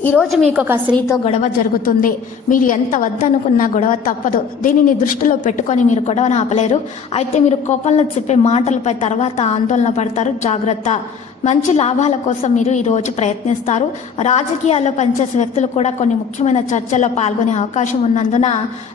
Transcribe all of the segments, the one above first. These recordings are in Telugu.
ఈరోజు మీకు ఒక స్త్రీతో గొడవ జరుగుతుంది. మీరు ఎంత వద్దనుకున్నా గొడవ తప్పదు. దీనిని దృష్టిలో పెట్టుకొని మీరు గొడవను ఆపలేరు. అయితే మీరు కోపంలో చెప్పే మాటలపై తర్వాత ఆందోళన పడతారు. జాగ్రత్త. మంచి లాభాల కోసం మీరు ఈరోజు ప్రయత్నిస్తారు. రాజకీయాల్లో పనిచేసే వ్యక్తులు కూడా కొన్ని ముఖ్యమైన చర్చల్లో పాల్గొనే అవకాశం ఉన్నందున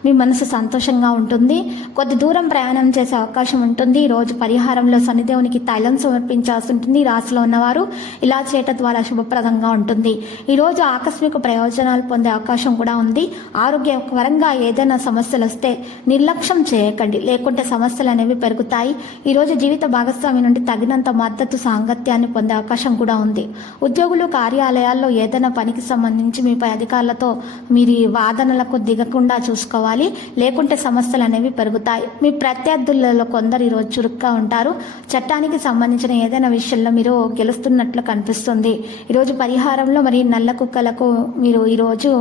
మీ మనసు సంతోషంగా ఉంటుంది. కొద్ది దూరం ప్రయాణం చేసే అవకాశం ఉంటుంది. ఈ రోజు పరిహారంలో శనిదేవునికి తైలం సమర్పించాల్సి ఉంటుంది. ఈ రాశిలో ఉన్నవారు ఇలా చేయటం ద్వారా శుభప్రదంగా ఉంటుంది. ఈరోజు ఆకస్మిక ప్రయోజనాలు పొందే అవకాశం కూడా ఉంది. ఆరోగ్యపరంగా ఏదైనా సమస్యలు వస్తే నిర్లక్ష్యం చేయకండి. లేకుంటే సమస్యలు అనేవి పెరుగుతాయి. ఈరోజు జీవిత భాగస్వామి నుండి తగినంత మద్దతు సాంగత్యాన్ని పొందే అవకాశం కూడా ఉంది. ఉద్యోగులు కార్యాలయాల్లో ఏదైనా పనికి సంబంధించి మీపై అధికారులతో మీరు వాదనలకు దిగకుండా చూసుకోవాలి. లేకుంటే సమస్యలు అనేవి పెరుగుతాయి. మీ ప్రత్యర్థులలో కొందరు ఈరోజు చురుగ్గా ఉంటారు. చట్టానికి సంబంధించిన ఏదైనా విషయంలో మీరు గెలుస్తున్నట్లు కనిపిస్తుంది. ఈరోజు పరిహారంలో మరి నల్ల కుక్కలకు మీరు ఈరోజు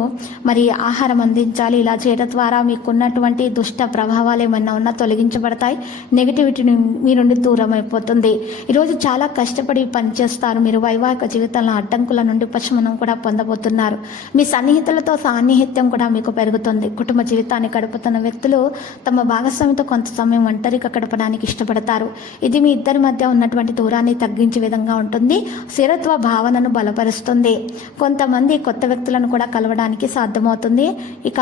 మరి ఆహారం అందించాలి. ఇలా చేయడం ద్వారా మీకున్నటువంటి దుష్ట ప్రభావాలు ఏమైనా ఉన్నా తొలగించబడతాయి. నెగిటివిటీ మీ నుండి దూరం అయిపోతుంది ఈరోజు చాలా కష్టపడి పని పనిచేస్తారు. మీరు వైవాహిక జీవితంలో అడ్డంకుల నుండి ఉపశమనం కూడా పొందబోతున్నారు. మీ సన్నిహితులతో సాన్నిహిత్యం కూడా మీకు పెరుగుతుంది. కుటుంబ జీవితాన్ని గడుపుతున్న వ్యక్తులు తమ భాగస్వామితో కొంత సమయం ఒంటరిగా గడపడానికి ఇష్టపడతారు. ఇది మీ ఇద్దరి మధ్య ఉన్నటువంటి దూరాన్ని తగ్గించే విధంగా ఉంటుంది. స్థిరత్వ భావనను బలపరుస్తుంది. కొంతమంది కొత్త వ్యక్తులను కూడా కలవడానికి సాధ్యమవుతుంది. ఇక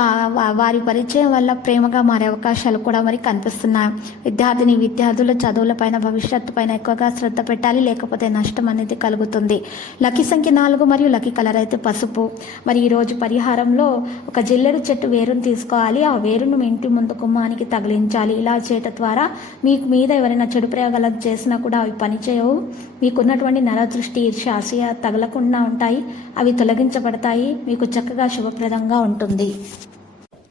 వారి పరిచయం వల్ల ప్రేమగా మారే అవకాశాలు కూడా మరి కనిపిస్తున్నాయి. విద్యార్థిని విద్యార్థులు చదువులపైన భవిష్యత్తు పైన ఎక్కువగా శ్రద్ధ పెట్టాలి లేకపోతే నష్టం నష్టం అనేది కలుగుతుంది. లక్కీ సంఖ్య నాలుగు మరియు లక్కీ కలర్ అయితే పసుపు. మరి ఈరోజు పరిహారంలో ఒక జిల్లెడు చెట్టు వేరును తీసుకోవాలి. ఆ వేరును మీ ఇంటి ముందు కుమ్మానికి తగిలించాలి. ఇలా చేయటం ద్వారా మీకు మీద ఎవరైనా చెడు ప్రయోగాలు చేసినా కూడా అవి పనిచేయవు. మీకున్నటువంటి నరదృష్టి ఈర్ష్య అసూయ తగలకుండా ఉంటాయి. అవి తొలగించబడతాయి. మీకు చక్కగా శుభప్రదంగా ఉంటుంది.